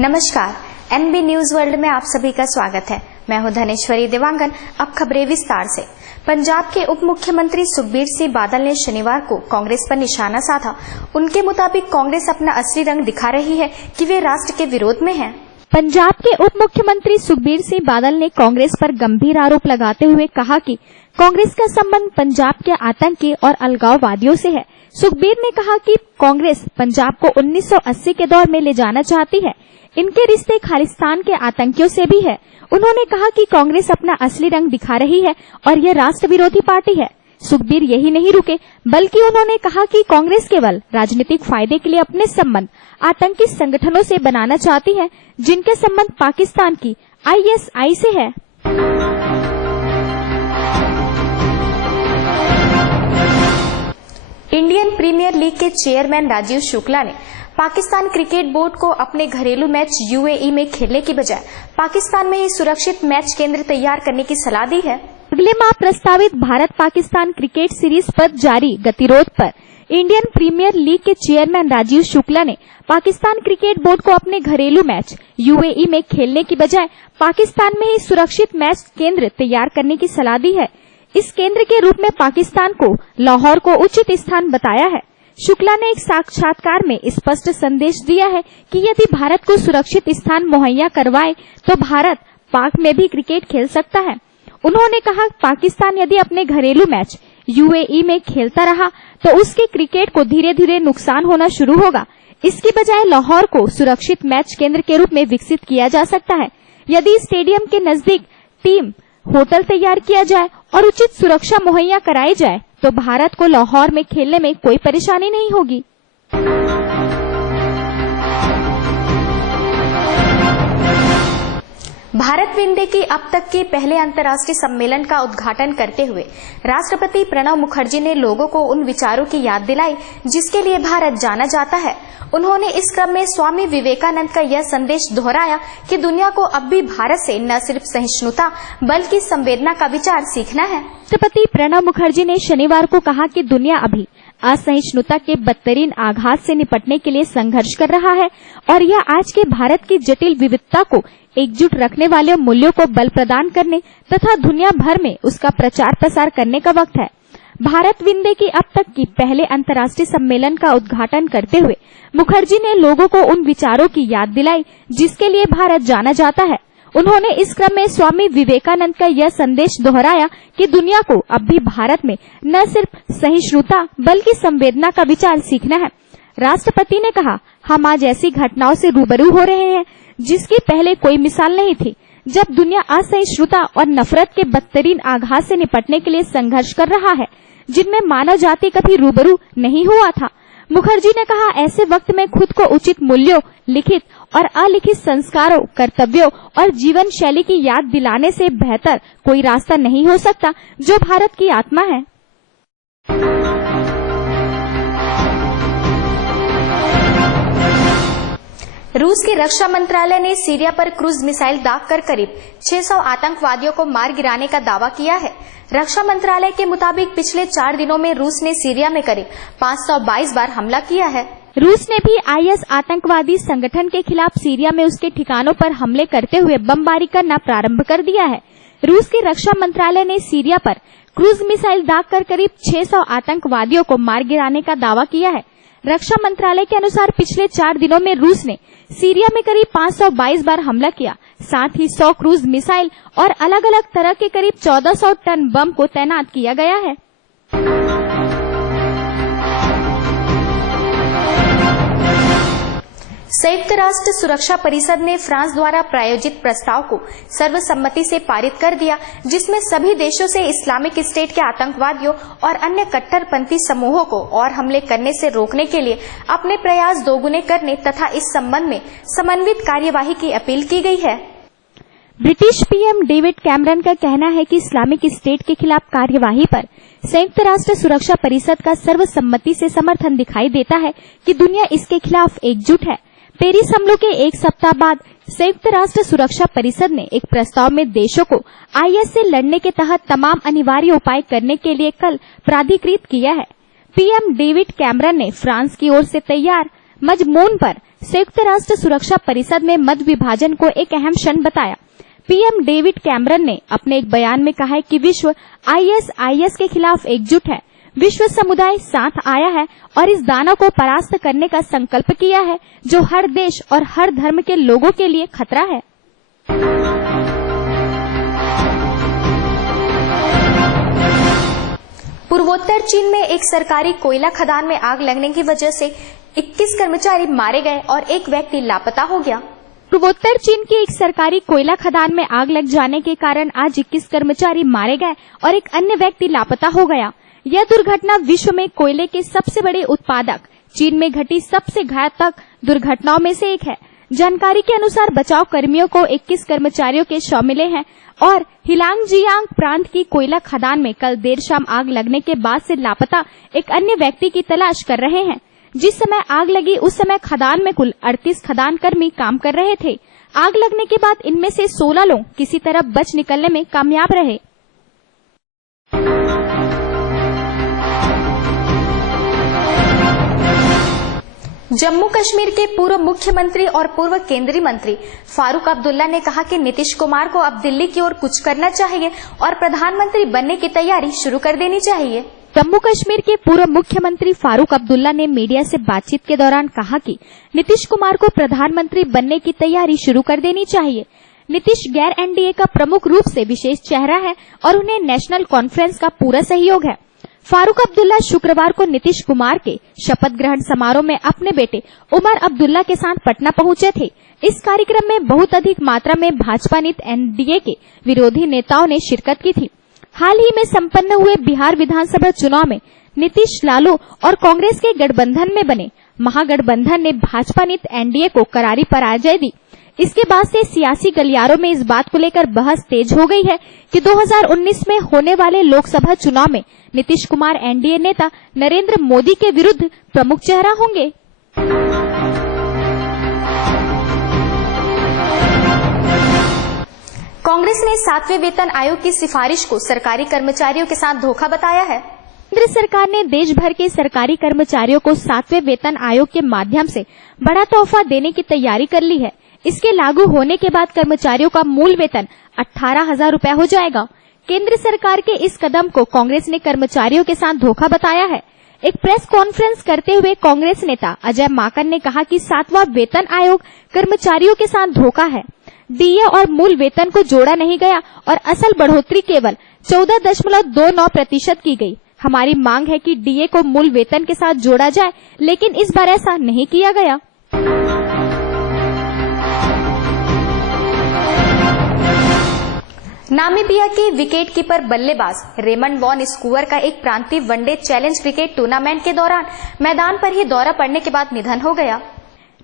नमस्कार, NB news world में आप सभी का स्वागत है। मैं हूं धनेश्वरी देवांगन। अब खबरें विस्तार से। पंजाब के उप मुख्यमंत्री सुखबीर सिंह बादल ने शनिवार को कांग्रेस पर निशाना साधा। उनके मुताबिक कांग्रेस अपना असली रंग दिखा रही है कि वे राष्ट्र के विरोध में है। पंजाब के उप मुख्यमंत्री सुखबीर सिंह बादल ने कांग्रेस पर गंभीर आरोप लगाते हुए कहा कि कांग्रेस का संबंध पंजाब के आतंकी और अलगाववादियों से है। सुखबीर ने कहा कि कांग्रेस पंजाब को 1980 के दौर में ले जाना चाहती है। इनके रिश्ते खालिस्तान के आतंकियों से भी है। उन्होंने कहा कि कांग्रेस अपना असली रंग दिखा रही है और यह राष्ट्र विरोधी पार्टी है। सुखबीर यही नहीं रुके, बल्कि उन्होंने कहा कि कांग्रेस केवल राजनीतिक फायदे के लिए अपने संबंध आतंकी संगठनों से बनाना चाहती है, जिनके संबंध पाकिस्तान की ISI से है। इंडियन प्रीमियर लीग के चेयरमैन राजीव शुक्ला ने पाकिस्तान क्रिकेट बोर्ड को अपने घरेलू मैच UAE में खेलने की बजाय पाकिस्तान में ही सुरक्षित मैच केंद्र तैयार करने की सलाह दी है। अगले माह प्रस्तावित भारत पाकिस्तान क्रिकेट सीरीज पर जारी गतिरोध पर इंडियन प्रीमियर लीग के चेयरमैन राजीव शुक्ला ने पाकिस्तान क्रिकेट बोर्ड को अपने घरेलू मैच UAE में खेलने की बजाय पाकिस्तान में ही सुरक्षित मैच केंद्र तैयार करने की सलाह दी है। इस केंद्र के रूप में पाकिस्तान को लाहौर को उचित स्थान बताया है। शुक्ला ने एक साक्षात्कार में स्पष्ट संदेश दिया है कि यदि भारत को सुरक्षित स्थान मुहैया करवाए तो भारत पाक में भी क्रिकेट खेल सकता है। उन्होंने कहा पाकिस्तान यदि अपने घरेलू मैच UAE में खेलता रहा तो उसके क्रिकेट को धीरे धीरे नुकसान होना शुरू होगा। इसकी बजाय लाहौर को सुरक्षित मैच केंद्र के रूप में विकसित किया जा सकता है। यदि स्टेडियम के नजदीक टीम होटल तैयार किया जाए और उचित सुरक्षा मुहैया कराई जाए तो भारत को लाहौर में खेलने में कोई परेशानी नहीं होगी। भारत विंडे की अब तक के पहले अंतर्राष्ट्रीय सम्मेलन का उद्घाटन करते हुए राष्ट्रपति प्रणब मुखर्जी ने लोगों को उन विचारों की याद दिलाई जिसके लिए भारत जाना जाता है। उन्होंने इस क्रम में स्वामी विवेकानंद का यह संदेश दोहराया कि दुनिया को अब भी भारत से न सिर्फ सहिष्णुता बल्कि संवेदना का विचार सीखना है। राष्ट्रपति प्रणब मुखर्जी ने शनिवार को कहा कि दुनिया अभी असहिष्णुता के बदतरीन आघात से निपटने के लिए संघर्ष कर रहा है और यह आज के भारत की जटिल विविधता को एकजुट रखने वाले मूल्यों को बल प्रदान करने तथा दुनिया भर में उसका प्रचार प्रसार करने का वक्त है। भारत विंडे की अब तक की पहले अंतर्राष्ट्रीय सम्मेलन का उद्घाटन करते हुए मुखर्जी ने लोगों को उन विचारों की याद दिलाई जिसके लिए भारत जाना जाता है। उन्होंने इस क्रम में स्वामी विवेकानंद का यह संदेश दोहराया कि दुनिया को अब भी भारत में न सिर्फ सहिष्णुता बल्कि संवेदना का विचार सीखना है। राष्ट्रपति ने कहा, हम आज ऐसी घटनाओं से रूबरू हो रहे हैं जिसकी पहले कोई मिसाल नहीं थी, जब दुनिया असहिष्णुता और नफरत के बदतरीन आघात से निपटने के लिए संघर्ष कर रहा है जिनमें मानव जाति कभी रूबरू नहीं हुआ था। मुखर्जी ने कहा, ऐसे वक्त में खुद को उचित मूल्यों, लिखित और अलिखित संस्कारों, कर्तव्यों और जीवन शैली की याद दिलाने से बेहतर कोई रास्ता नहीं हो सकता जो भारत की आत्मा है। रूस के रक्षा मंत्रालय ने सीरिया पर क्रूज मिसाइल दागकर करीब 600 आतंकवादियों को मार गिराने का दावा किया है। रक्षा मंत्रालय के मुताबिक पिछले 4 दिनों में रूस ने सीरिया में करीब 522 बार हमला किया है। रूस ने भी IS आतंकवादी संगठन के खिलाफ सीरिया में उसके ठिकानों पर हमले करते हुए बमबारी करना प्रारंभ कर दिया है। रूस के रक्षा मंत्रालय ने सीरिया पर क्रूज मिसाइल दागकर करीब 600 आतंकवादियों को मार गिराने का दावा किया है। रक्षा मंत्रालय के अनुसार पिछले 4 दिनों में रूस ने सीरिया में करीब 522 बार हमला किया। साथ ही 100 क्रूज मिसाइल और अलग अलग तरह के करीब 1400 टन बम को तैनात किया गया है। संयुक्त राष्ट्र सुरक्षा परिषद ने फ्रांस द्वारा प्रायोजित प्रस्ताव को सर्वसम्मति से पारित कर दिया, जिसमें सभी देशों से इस्लामिक स्टेट के आतंकवादियों और अन्य कट्टरपंथी समूहों को और हमले करने से रोकने के लिए अपने प्रयास दोगुने करने तथा इस संबंध में समन्वित कार्यवाही की अपील की गई है। ब्रिटिश PM डेविड कैमरन का कहना है कि इस्लामिक स्टेट के खिलाफ कार्यवाही पर संयुक्त राष्ट्र सुरक्षा परिषद का सर्वसम्मति से समर्थन दिखाई देता है कि दुनिया इसके खिलाफ एकजुट है। पेरिस हमलों के एक सप्ताह बाद संयुक्त राष्ट्र सुरक्षा परिषद ने एक प्रस्ताव में देशों को IS से लड़ने के तहत तमाम अनिवार्य उपाय करने के लिए कल प्राधिकृत किया है। PM डेविड कैमरन ने फ्रांस की ओर से तैयार मजमून पर संयुक्त राष्ट्र सुरक्षा परिषद में मत विभाजन को एक अहम क्षण बताया। पीएम डेविड कैमरन ने अपने एक बयान में कहा है कि विश्व ISIS के खिलाफ एकजुट है। विश्व समुदाय साथ आया है और इस दानव को परास्त करने का संकल्प किया है जो हर देश और हर धर्म के लोगों के लिए खतरा है। पूर्वोत्तर चीन में एक सरकारी कोयला खदान में आग लगने की वजह से 21 कर्मचारी मारे गए और एक व्यक्ति लापता हो गया। पूर्वोत्तर चीन की एक सरकारी कोयला खदान में आग लग जाने के कारण आज 21 कर्मचारी मारे गए और एक अन्य व्यक्ति लापता हो गया। यह दुर्घटना विश्व में कोयले के सबसे बड़े उत्पादक चीन में घटी सबसे घातक दुर्घटनाओं में से एक है। जानकारी के अनुसार बचाव कर्मियों को 21 कर्मचारियों के शव मिले हैं और हिलांगजियांग प्रांत की कोयला खदान में कल देर शाम आग लगने के बाद से लापता एक अन्य व्यक्ति की तलाश कर रहे हैं। जिस समय आग लगी उस समय खदान में कुल 38 खदान कर्मी काम कर रहे थे। आग लगने के बाद इनमें से 16 लोग किसी तरह बच निकलने में कामयाब रहे। जम्मू कश्मीर के पूर्व मुख्यमंत्री और पूर्व केंद्रीय मंत्री फारूक अब्दुल्ला ने कहा कि नीतीश कुमार को अब दिल्ली की ओर कुछ करना चाहिए और प्रधानमंत्री बनने की तैयारी शुरू कर देनी चाहिए। जम्मू कश्मीर के पूर्व मुख्यमंत्री फारूक अब्दुल्ला ने मीडिया से बातचीत के दौरान कहा कि नीतीश कुमार को प्रधानमंत्री बनने की तैयारी शुरू कर देनी चाहिए। नीतीश गैर एनडीए का प्रमुख रूप से विशेष चेहरा है और उन्हें नेशनल कॉन्फ्रेंस का पूरा सहयोग है। फारूक अब्दुल्ला शुक्रवार को नीतीश कुमार के शपथ ग्रहण समारोह में अपने बेटे उमर अब्दुल्ला के साथ पटना पहुंचे थे। इस कार्यक्रम में बहुत अधिक मात्रा में भाजपा नीत एनडीए के विरोधी नेताओं ने शिरकत की थी। हाल ही में संपन्न हुए बिहार विधानसभा चुनाव में नीतीश, लालू और कांग्रेस के गठबंधन में बने महागठबंधन ने भाजपा नीत एनडीए को करारी पराजय दी। इसके बाद से सियासी गलियारों में इस बात को लेकर बहस तेज हो गई है कि 2019 में होने वाले लोकसभा चुनाव में नीतीश कुमार एनडीए नेता नरेंद्र मोदी के विरुद्ध प्रमुख चेहरा होंगे। कांग्रेस ने 7वें वेतन आयोग की सिफारिश को सरकारी कर्मचारियों के साथ धोखा बताया है। केंद्र सरकार ने देश भर के सरकारी कर्मचारियों को 7वें वेतन आयोग के माध्यम से बड़ा तोहफा देने की तैयारी कर ली है। इसके लागू होने के बाद कर्मचारियों का मूल वेतन 18,000 रुपए हो जाएगा। केंद्र सरकार के इस कदम को कांग्रेस ने कर्मचारियों के साथ धोखा बताया है। एक प्रेस कॉन्फ्रेंस करते हुए कांग्रेस नेता अजय माकन ने कहा कि 7वां वेतन आयोग कर्मचारियों के साथ धोखा है। डीए और मूल वेतन को जोड़ा नहीं गया और असल बढ़ोतरी केवल 14.29% की गई। हमारी मांग है कि डीए को मूल वेतन के साथ जोड़ा जाए, लेकिन इस बार ऐसा नहीं किया गया। नामीबिया के विकेटकीपर बल्लेबाज रेमंड वॉन स्कूअर का एक प्रांतीय वनडे चैलेंज क्रिकेट टूर्नामेंट के दौरान मैदान पर ही दौरा पड़ने के बाद निधन हो गया।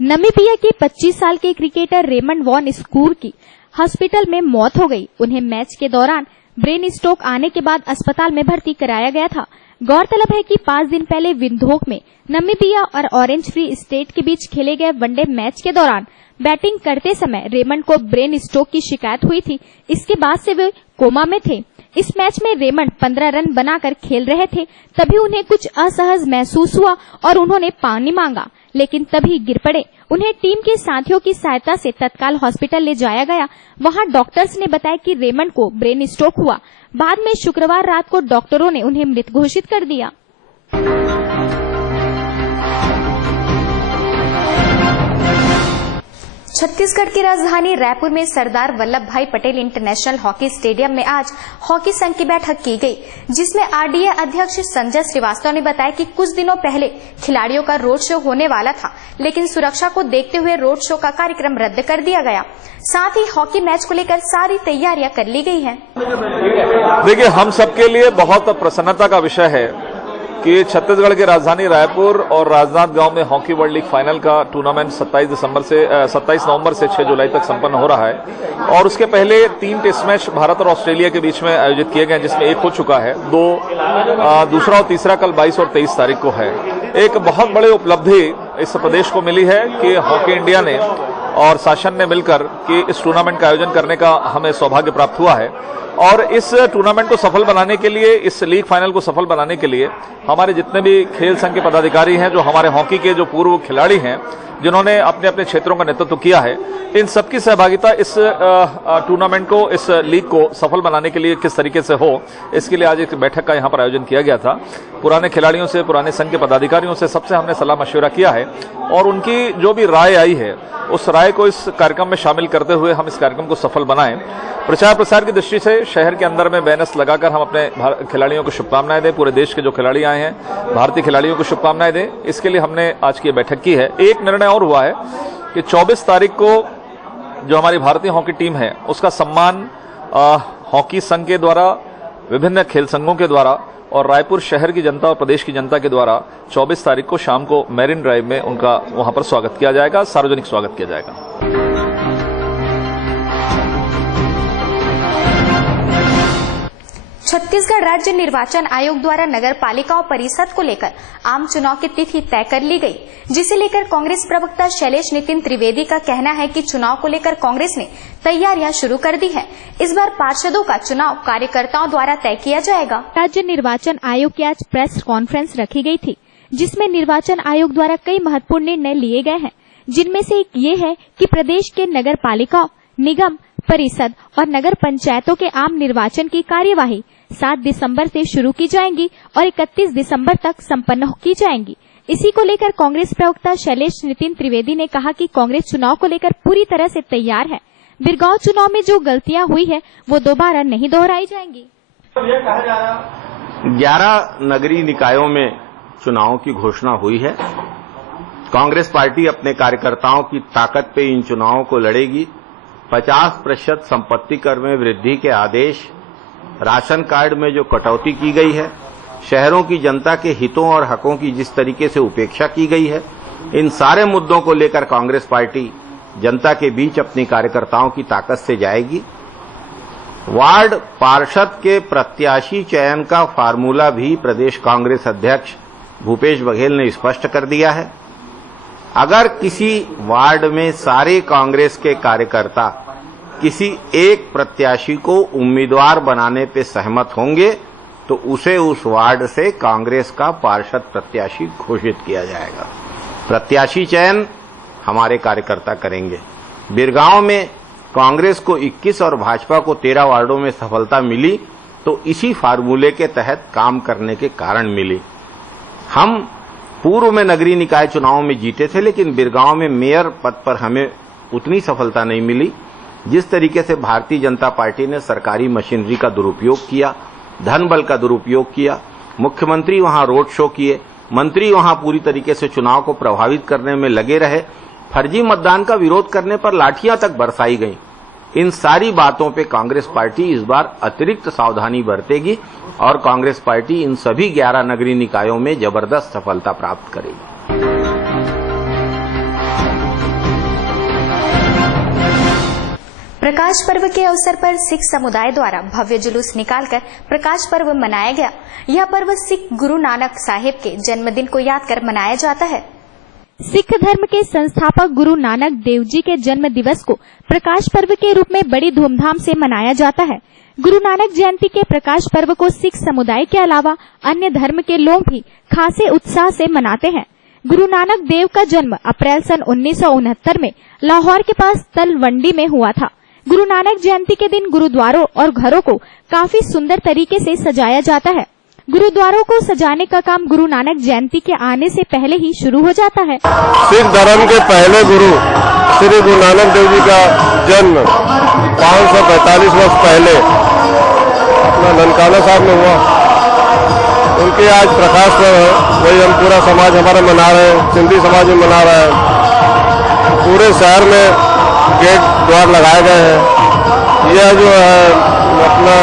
नामीबिया के 25 साल के क्रिकेटर रेमंड वॉन स्कूअर की हॉस्पिटल में मौत हो गई। उन्हें मैच के दौरान ब्रेन स्ट्रोक आने के बाद अस्पताल में भर्ती कराया गया था। गौरतलब है कि 5 दिन पहले विंडहोक में नामीबिया और ऑरेंज फ्री स्टेट के बीच खेले गए वनडे मैच के दौरान बैटिंग करते समय रेमंड को ब्रेन स्ट्रोक की शिकायत हुई थी। इसके बाद से वे कोमा में थे। इस मैच में रेमंड 15 रन बनाकर खेल रहे थे, तभी उन्हें कुछ असहज महसूस हुआ और उन्होंने पानी मांगा, लेकिन तभी गिर पड़े। उन्हें टीम के साथियों की सहायता से तत्काल हॉस्पिटल ले जाया गया। वहां डॉक्टर्स ने बताया कि रेमंड को ब्रेन स्ट्रोक हुआ। बाद में शुक्रवार रात को डॉक्टरों ने उन्हें मृत घोषित कर दिया। छत्तीसगढ़ की राजधानी रायपुर में सरदार वल्लभ भाई पटेल इंटरनेशनल हॉकी स्टेडियम में आज हॉकी संघ की बैठक की गई, जिसमें आरडीए अध्यक्ष संजय श्रीवास्तव ने बताया कि कुछ दिनों पहले खिलाड़ियों का रोड शो होने वाला था, लेकिन सुरक्षा को देखते हुए रोड शो का कार्यक्रम रद्द कर दिया गया। साथ ही हॉकी मैच को लेकर सारी तैयारियां कर ली गई है। देखिए, हम सबके लिए बहुत प्रसन्नता का विषय है कि छत्तीसगढ़ की राजधानी रायपुर और राजनांदगांव में हॉकी वर्ल्ड लीग फाइनल का टूर्नामेंट 27 नवंबर से 6 जुलाई तक संपन्न हो रहा है। और उसके पहले 3 टेस्ट मैच भारत और ऑस्ट्रेलिया के बीच में आयोजित किए गए, जिसमें एक हो चुका है, दूसरा और तीसरा कल 22 और 23 तारीख को है। एक बहुत बड़ी उपलब्धि इस प्रदेश को मिली है कि हॉकी इंडिया ने और शासन ने मिलकर कि इस टूर्नामेंट का आयोजन करने का हमें सौभाग्य प्राप्त हुआ है। और इस टूर्नामेंट को सफल बनाने के लिए, इस लीग फाइनल को सफल बनाने के लिए हमारे जितने भी खेल संघ के पदाधिकारी हैं, जो हमारे हॉकी के जो पूर्व खिलाड़ी हैं, जिन्होंने अपने अपने क्षेत्रों का नेतृत्व किया है, इन सबकी सहभागिता इस टूर्नामेंट को, इस लीग को सफल बनाने के लिए किस तरीके से हो, इसके लिए आज एक बैठक का यहां पर आयोजन किया गया था। पुराने खिलाड़ियों से, पुराने संघ के पदाधिकारियों से सबसे हमने सलाह मशविरा किया है और उनकी जो भी राय आई है उस राय को इस कार्यक्रम में शामिल करते हुए हम इस कार्यक्रम को सफल बनाएं। प्रचार प्रसार की दृष्टि से शहर के अंदर में बैनर्स लगाकर हम अपने खिलाड़ियों को शुभकामनाएं दें, पूरे देश के जो खिलाड़ी आए हैं भारतीय खिलाड़ियों को शुभकामनाएं दें, इसके लिए हमने आज की बैठक की है। एक निर्णय और हुआ है कि 24 तारीख को जो हमारी भारतीय हॉकी टीम है उसका सम्मान हॉकी संघ के द्वारा, विभिन्न खेल संघों के द्वारा और रायपुर शहर की जनता और प्रदेश की जनता के द्वारा 24 तारीख को शाम को मैरिन ड्राइव में उनका वहां पर स्वागत किया जाएगा, सार्वजनिक स्वागत किया जाएगा। छत्तीसगढ़ राज्य निर्वाचन आयोग द्वारा नगर पालिका और परिषद को लेकर आम चुनाव की तिथि तय कर ली गई, जिसे लेकर कांग्रेस प्रवक्ता शैलेश नितिन त्रिवेदी का कहना है कि चुनाव को लेकर कांग्रेस ने तैयारियां शुरू कर दी है। इस बार पार्षदों का चुनाव कार्यकर्ताओं द्वारा तय किया जाएगा। राज्य निर्वाचन आयोग की आज प्रेस कॉन्फ्रेंस रखी गई थी, जिसमें निर्वाचन आयोग द्वारा कई महत्वपूर्ण निर्णय लिए गए हैं, जिनमें से एक ये है कि प्रदेश के नगर पालिकाओं, निगम, परिषद और नगर पंचायतों के आम निर्वाचन की कार्यवाही 7 दिसंबर से शुरू की जाएंगी और 31 दिसंबर तक संपन्न की जाएंगी। इसी को लेकर कांग्रेस प्रवक्ता शैलेश नितिन त्रिवेदी ने कहा कि कांग्रेस चुनाव को लेकर पूरी तरह से तैयार है। बिरगांव चुनाव में जो गलतियां हुई है वो दोबारा नहीं दोहराई जाएंगी। 11 नगरीय निकायों में चुनावों की घोषणा हुई है। कांग्रेस पार्टी अपने कार्यकर्ताओं की ताकत पे इन चुनावों को लड़ेगी। 50% संपत्ति कर में वृद्धि के आदेश, राशन कार्ड में जो कटौती की गई है, शहरों की जनता के हितों और हकों की जिस तरीके से उपेक्षा की गई है, इन सारे मुद्दों को लेकर कांग्रेस पार्टी जनता के बीच अपनी कार्यकर्ताओं की ताकत से जाएगी। वार्ड पार्षद के प्रत्याशी चयन का फार्मूला भी प्रदेश कांग्रेस अध्यक्ष भूपेश बघेल ने स्पष्ट कर दिया है। अगर किसी वार्ड में सारे कांग्रेस के कार्यकर्ता किसी एक प्रत्याशी को उम्मीदवार बनाने पे सहमत होंगे तो उसे उस वार्ड से कांग्रेस का पार्षद प्रत्याशी घोषित किया जाएगा। प्रत्याशी चयन हमारे कार्यकर्ता करेंगे। बिरगांव में कांग्रेस को 21 और भाजपा को 13 वार्डों में सफलता मिली तो इसी फार्मूले के तहत काम करने के कारण मिली। हम पूर्व में नगरीय निकाय चुनावों में जीते थे, लेकिन बिरगांव में मेयर पद पर हमें उतनी सफलता नहीं मिली। जिस तरीके से भारतीय जनता पार्टी ने सरकारी मशीनरी का दुरुपयोग किया, धन बल का दुरुपयोग किया, मुख्यमंत्री वहां रोड शो किए, मंत्री वहां पूरी तरीके से चुनाव को प्रभावित करने में लगे रहे, फर्जी मतदान का विरोध करने पर लाठियां तक बरसाई गईं। इन सारी बातों पे कांग्रेस पार्टी इस बार अतिरिक्त सावधानी बरतेगी और कांग्रेस पार्टी इन सभी 11 नगरीय निकायों में जबरदस्त सफलता प्राप्त करेगी। प्रकाश पर्व के अवसर पर सिख समुदाय द्वारा भव्य जुलूस निकालकर प्रकाश पर्व मनाया गया। यह पर्व सिख गुरु नानक साहिब के जन्मदिन को याद कर मनाया जाता है। सिख धर्म के संस्थापक गुरु नानक देव जी के जन्म दिवस को प्रकाश पर्व के रूप में बड़ी धूमधाम से मनाया जाता है। गुरु नानक जयंती के प्रकाश पर्व को सिख समुदाय के अलावा अन्य धर्म के लोग भी खासे उत्साह से मनाते हैं। गुरु नानक देव का जन्म अप्रैल सन 1969 में लाहौर के पास तलवंडी में हुआ था। गुरु नानक जयंती के दिन गुरुद्वारों और घरों को काफी सुंदर तरीके से सजाया जाता है। गुरुद्वारों को सजाने का काम गुरु नानक जयंती के आने से पहले ही शुरू हो जाता है। सिख धर्म के पहले गुरु श्री गुरु नानक देव जी का जन्म 545 वर्ष पहले अपना ननकाना साहब में हुआ। उनके आज प्रकाश पर्व है, वही हम पूरा समाज हमारा मना रहे हैं, सिंधी समाज में मना रहा है। पूरे शहर में गेट द्वार लगाए गए हैं। यह जो है अपना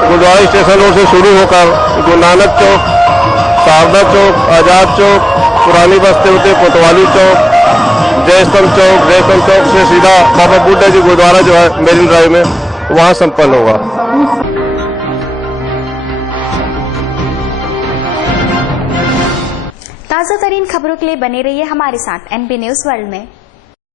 गुरुद्वारा स्टेशन रोड से शुरू होकर गुरु नानक चौक, शारदा चौक, आजाद चौक, पुरानी बस्ती होते कोतवाली चौक, जयस्तंभ चौक से सीधा बाबा बुड्ढा जी गुरुद्वारा जो है मेरिन ड्राइव में वहां संपन्न होगा। ताजा तरीन खबरों के लिए बने रहिए हमारे साथ एनबी न्यूज वर्ल्ड में।